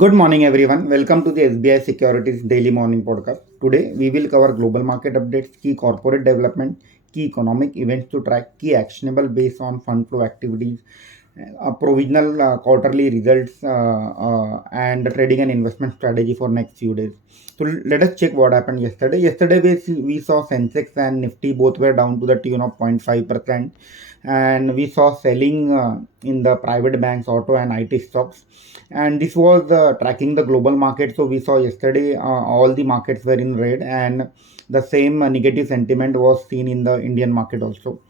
Good morning, everyone. Welcome to the SBI Securities Daily Morning Podcast. Today, we will cover global market updates, key corporate development, key economic events to track, key actionable based on fund flow activities, provisional quarterly results, and the trading and investment strategy for next few days. So let us check what happened yesterday. Yesterday, we saw Sensex and Nifty both were down to the tune of 0.5%, and we saw selling in the private banks, auto and IT stocks, and this was tracking the global market. So we saw yesterday all the markets were in red, and the same negative sentiment was seen in the Indian market also.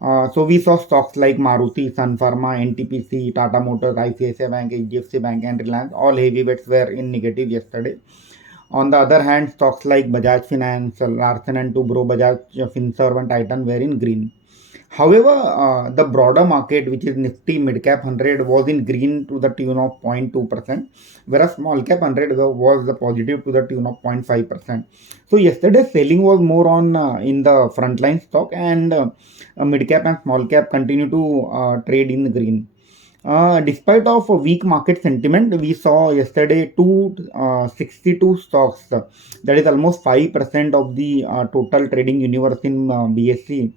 So we saw stocks like Maruti, Sun Pharma, NTPC, Tata Motors, ICICI Bank, HDFC Bank, and Reliance, all heavyweights were in negative yesterday. On the other hand, stocks like Bajaj Finance, Larsen and Toubro, Bajaj Finserv, and Titan were in green. However, the broader market, which is Nifty Mid Cap 100, was in green to the tune of 0.2%, whereas Small Cap 100 was the positive to the tune of 0.5%. So yesterday selling was more on in the frontline stock, and mid cap and small cap continue to trade in green. Despite of a weak market sentiment, we saw yesterday 262 stocks, that is almost 5% of the total trading universe in BSE,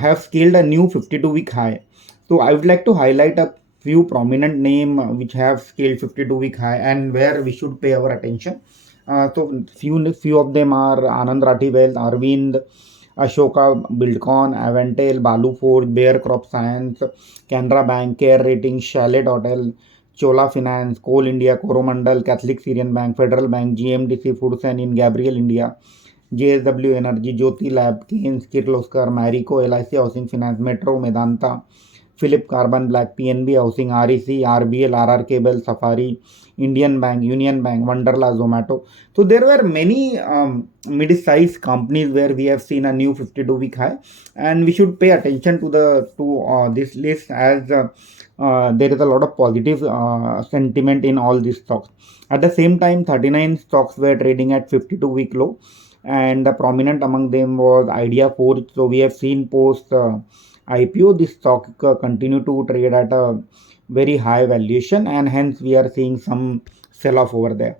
have scaled a new 52-week high. So I would like to highlight a few prominent name which have scaled 52-week high and where we should pay our attention. So few of them are Anand Rathi Wealth, Arvind, Ashoka Buildcon, Avantel, Balu Forge, Bear Crop Science, Canara Bank, Care Ratings, Chalet Hotel, Chola Finance, Coal India, Coromandel, Catholic Syrian Bank, Federal Bank, GMDC Foods and in Gabriel India, JSW Energy, Jyoti Lab, Keynes, Kirloskar, Marico, LIC Housing Finance, Metro, Medanta, Philip Carbon Black, PNB Housing, REC, RBL, RR Cable, Safari, Indian Bank, Union Bank, Wonderla, Zomato. So there were many mid-sized companies where we have seen a new 52-week high, and we should pay attention to this list as there is a lot of positive sentiment in all these stocks. At the same time, 39 stocks were trading at 52-week low, and the prominent among them was Idea Forge. So we have seen post IPO, this stock continue to trade at a very high valuation, and hence we are seeing some sell off over there.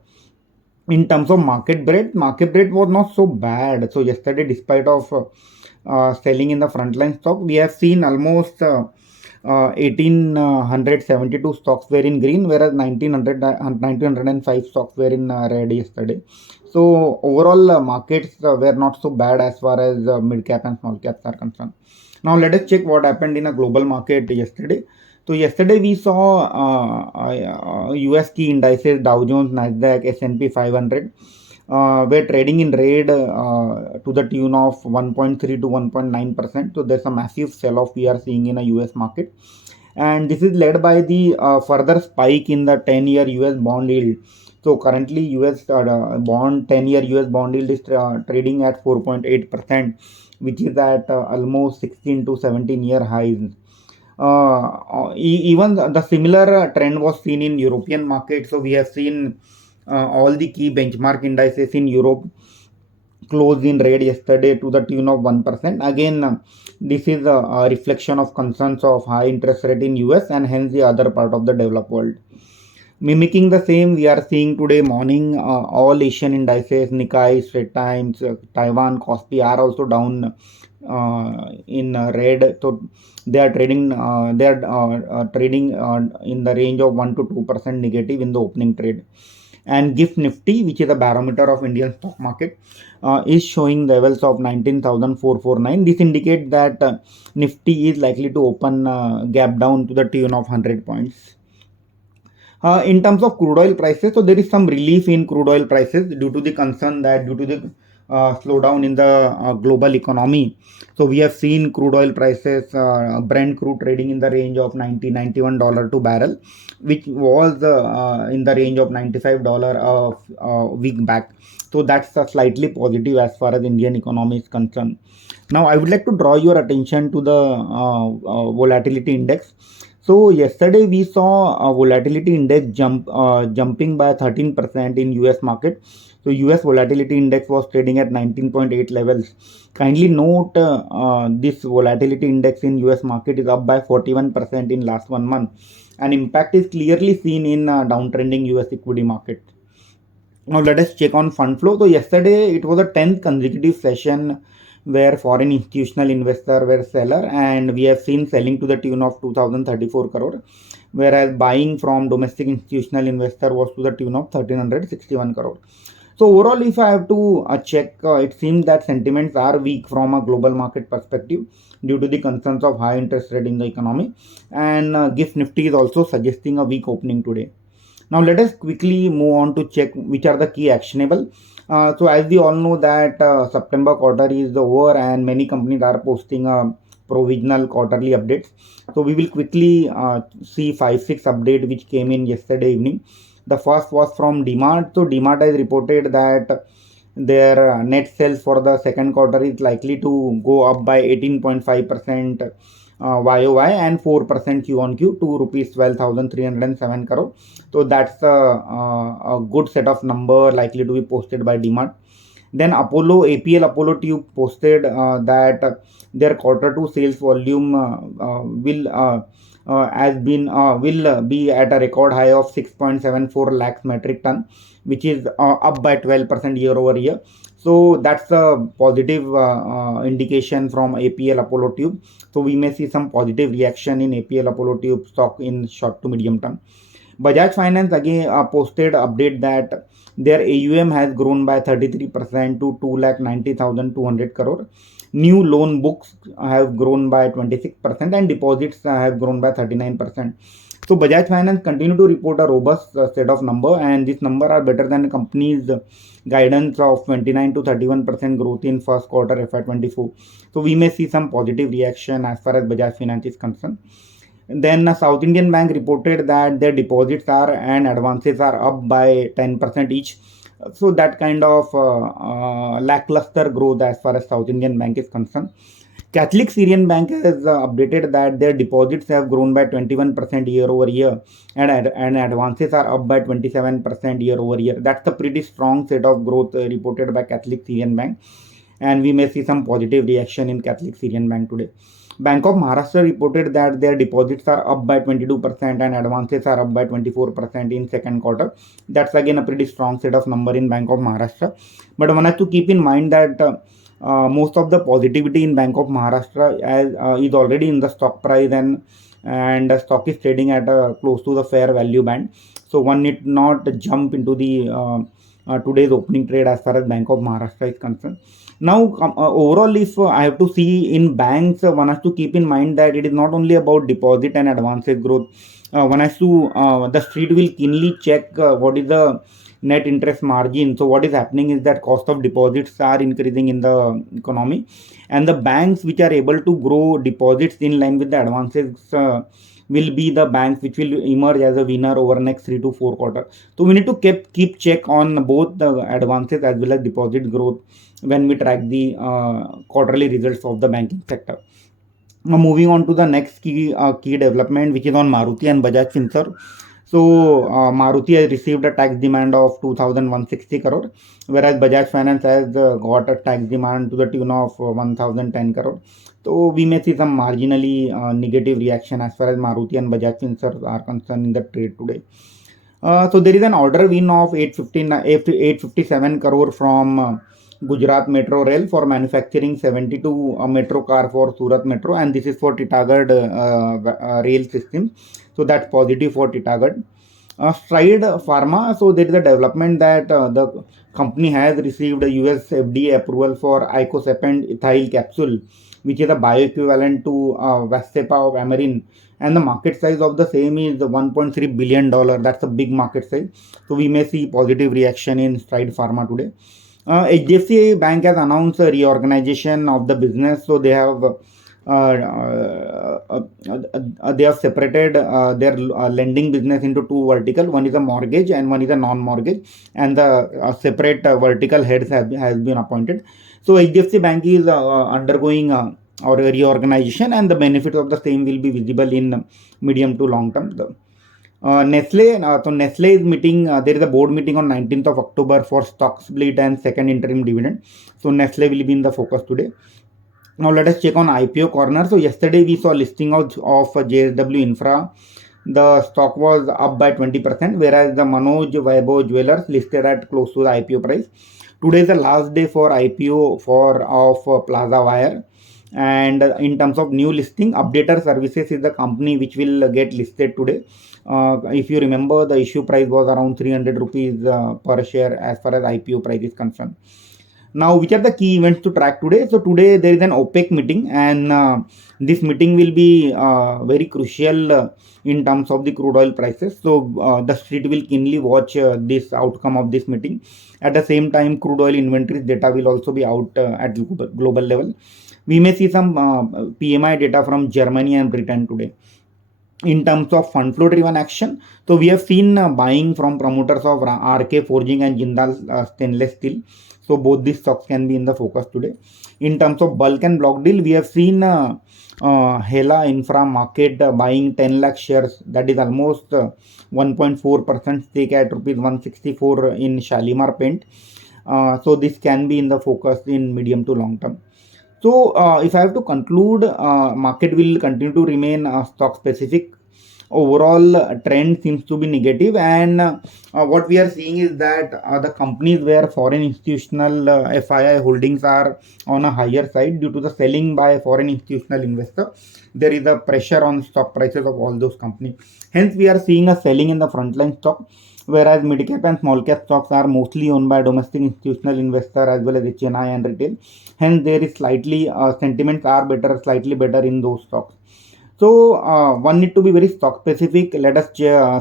In terms of market breadth was not so bad. So yesterday, despite of selling in the frontline stock, we have seen almost 1872 stocks were in green, whereas 1905 stocks were in red yesterday. So overall, markets were not so bad as far as mid cap and small caps are concerned. Now let us check what happened in a global market yesterday. So yesterday we saw US key indices, Dow Jones, Nasdaq, S&P 500 were trading in red to the tune of 1.3 to 1.9%. So there's a massive sell-off we are seeing in a US market. And this is led by the further spike in the 10-year US bond yield. So currently US 10-year US bond yield is trading at 4.8%, which is at almost 16 to 17-year highs. Even the similar trend was seen in European market. So we have seen all the key benchmark indices in Europe closed in red yesterday to the tune of 1%. Again, this is a reflection of concerns of high interest rate in US and hence the other part of the developed world. Mimicking the same, we are seeing today morning all Asian indices, Nikkei, Straits Times, Taiwan, Kospi are also down in red. So they are trading in the range of 1 to 2% negative in the opening trade. And GIFT Nifty, which is a barometer of Indian stock market, is showing levels of 19,449. This indicates that Nifty is likely to open gap down to the tune of 100 points. In terms of crude oil prices, so there is some relief in crude oil prices due to the concern that due to the slowdown in the global economy. So we have seen crude oil prices, Brent crude trading in the range of $91 to barrel, which was in the range of $95 a week back. So that's slightly positive as far as Indian economy is concerned. Now I would like to draw your attention to the volatility index. So yesterday we saw a volatility index jumping by 13% in US market. So US volatility index was trading at 19.8 levels. Kindly note this volatility index in US market is up by 41% in last 1 month. An impact is clearly seen in downtrending US equity market. Now let us check on fund flow. So yesterday it was a 10th consecutive session where foreign institutional investor were seller, and we have seen selling to the tune of 2034 crore, whereas buying from domestic institutional investor was to the tune of 1361 crore. So overall, if I have to check, it seems that sentiments are weak from a global market perspective due to the concerns of high interest rate in the economy, and GIFT Nifty is also suggesting a weak opening today. Now let us quickly move on to check which are the key actionable. So as we all know that September quarter is over and many companies are posting provisional quarterly updates. So we will quickly see 5-6 update which came in yesterday evening. The first was from DMart. So DMart has reported that their net sales for the second quarter is likely to go up by 18.5% YOY and 4% Q on Q to rupees 12,307 crore. So that's a good set of number likely to be posted by DMart. Then Apollo APL Apollo Tube posted that their quarter two sales volume will be at a record high of 6.74 lakhs metric ton, which is up by 12% year over year. So that's a positive indication from APL Apollo Tube. So we may see some positive reaction in APL Apollo Tube stock in short to medium term. Bajaj Finance again posted update that their AUM has grown by 33% to 2,90,200 crore. New loan books have grown by 26% and deposits have grown by 39%. So Bajaj Finance continue to report a robust set of number, and this number are better than the company's guidance of 29 to 31% growth in first quarter FY24. So we may see some positive reaction as far as Bajaj Finance is concerned. Then South Indian Bank reported that their deposits are and advances are up by 10% each. So that kind of lackluster growth as far as South Indian Bank is concerned. Catholic Syrian Bank has updated that their deposits have grown by 21% year over year, and advances are up by 27% year over year. That's a pretty strong set of growth reported by Catholic Syrian Bank, and we may see some positive reaction in Catholic Syrian Bank today. Bank of Maharashtra reported that their deposits are up by 22% and advances are up by 24% in second quarter. That's again a pretty strong set of number in Bank of Maharashtra. But one has to keep in mind that most of the positivity in Bank of Maharashtra is already in the stock price, and the stock is trading at close to the fair value band. So one need not jump into the today's opening trade as far as Bank of Maharashtra is concerned. Now, overall, if I have to see in banks, one has to keep in mind that it is not only about deposit and advances growth. One has to, the street will keenly check what is the net interest margin. So what is happening is that cost of deposits are increasing in the economy, and the banks which are able to grow deposits in line with the advances will be the banks which will emerge as a winner over next 3 to 4 quarters. So we need to keep check on both the advances as well as deposit growth when we track the quarterly results of the banking sector. Now moving on to the next key development, which is on Maruti and Bajaj Finserv. So Maruti has received a tax demand of 2,160 crore, whereas Bajaj Finance has got a tax demand to the tune of 1,010 crore. So we may see some marginally negative reaction as far as Maruti and Bajaj Finserv are concerned in the trade today. So there is an order win of 857 crore from Gujarat Metro Rail for manufacturing 72 metro car for Surat Metro, and this is for Titagarh rail system. So that's positive for Titagarh. Stride Pharma, so there is a development that the company has received a US FDA approval for icosapent ethyl capsule, which is a bioequivalent to Vascepa of Amarin, and the market size of the same is $1.3 billion. That's a big market size. So we may see positive reaction in Stride Pharma today. HDFC Bank has announced a reorganization of the business. So they have separated their lending business into two verticals. One is a mortgage and one is a non-mortgage, and the separate vertical heads has been appointed. So HDFC Bank is undergoing or reorganization, and the benefits of the same will be visible in medium to long term. Nestle is meeting. There is a board meeting on 19th of October for stock split and second interim dividend. So Nestle will be in the focus today. Now let us check on IPO corner. So yesterday we saw listing of JSW Infra. The stock was up by 20%, whereas the Manoj Vaibhav Jewelers listed at close to the IPO price. Today is the last day for IPO of Plaza Wire. And in terms of new listing, Updater Services is the company which will get listed today. If you remember, the issue price was around 300 rupees per share as far as IPO price is concerned. Now, which are the key events to track today? So today there is an OPEC meeting, and this meeting will be very crucial in terms of the crude oil prices. So the street will keenly watch this outcome of this meeting. At the same time, crude oil inventories data will also be out at global level. We may see some PMI data from Germany and Britain today. In terms of fund flow driven action, so we have seen buying from promoters of RK Forging and Jindal Stainless Steel. So both these stocks can be in the focus today. In terms of bulk and block deal, we have seen Hela Infra Market buying 10 lakh shares, that is almost 1.4% stake at rupees 164 in Shalimar Paint. So this can be in the focus in medium to long term. So if I have to conclude, market will continue to remain stock specific. Overall trend seems to be negative, and what we are seeing is that the companies where foreign institutional FII holdings are on a higher side due to the selling by foreign institutional investor, there is a pressure on stock prices of all those companies. Hence we are seeing a selling in the frontline stock, whereas mid cap and small cap stocks are mostly owned by domestic institutional investor as well as HNI and retail. Hence there is slightly sentiments are better, slightly better in those stocks. So one need to be very stock specific. Let us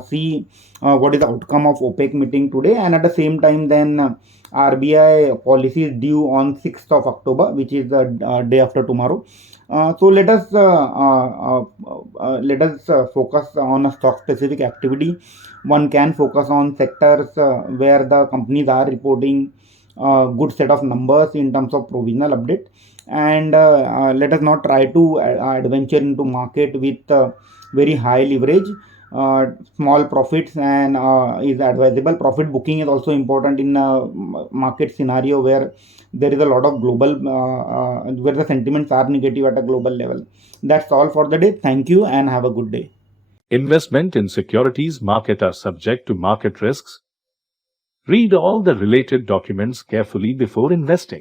see what is the outcome of OPEC meeting today, and at the same time then RBI policy is due on 6th of October, which is the day after tomorrow. So let us focus on a stock specific activity. One can focus on sectors where the companies are reporting good set of numbers in terms of provisional update, and let us not try to adventure into market with very high leverage. Small profits and is advisable. Profit booking is also important in a market scenario where there is a lot of global where the sentiments are negative at a global level. That's all for the day. Thank you and have a good day. Investment in securities market are subject to market risks. Read all the related documents carefully before investing.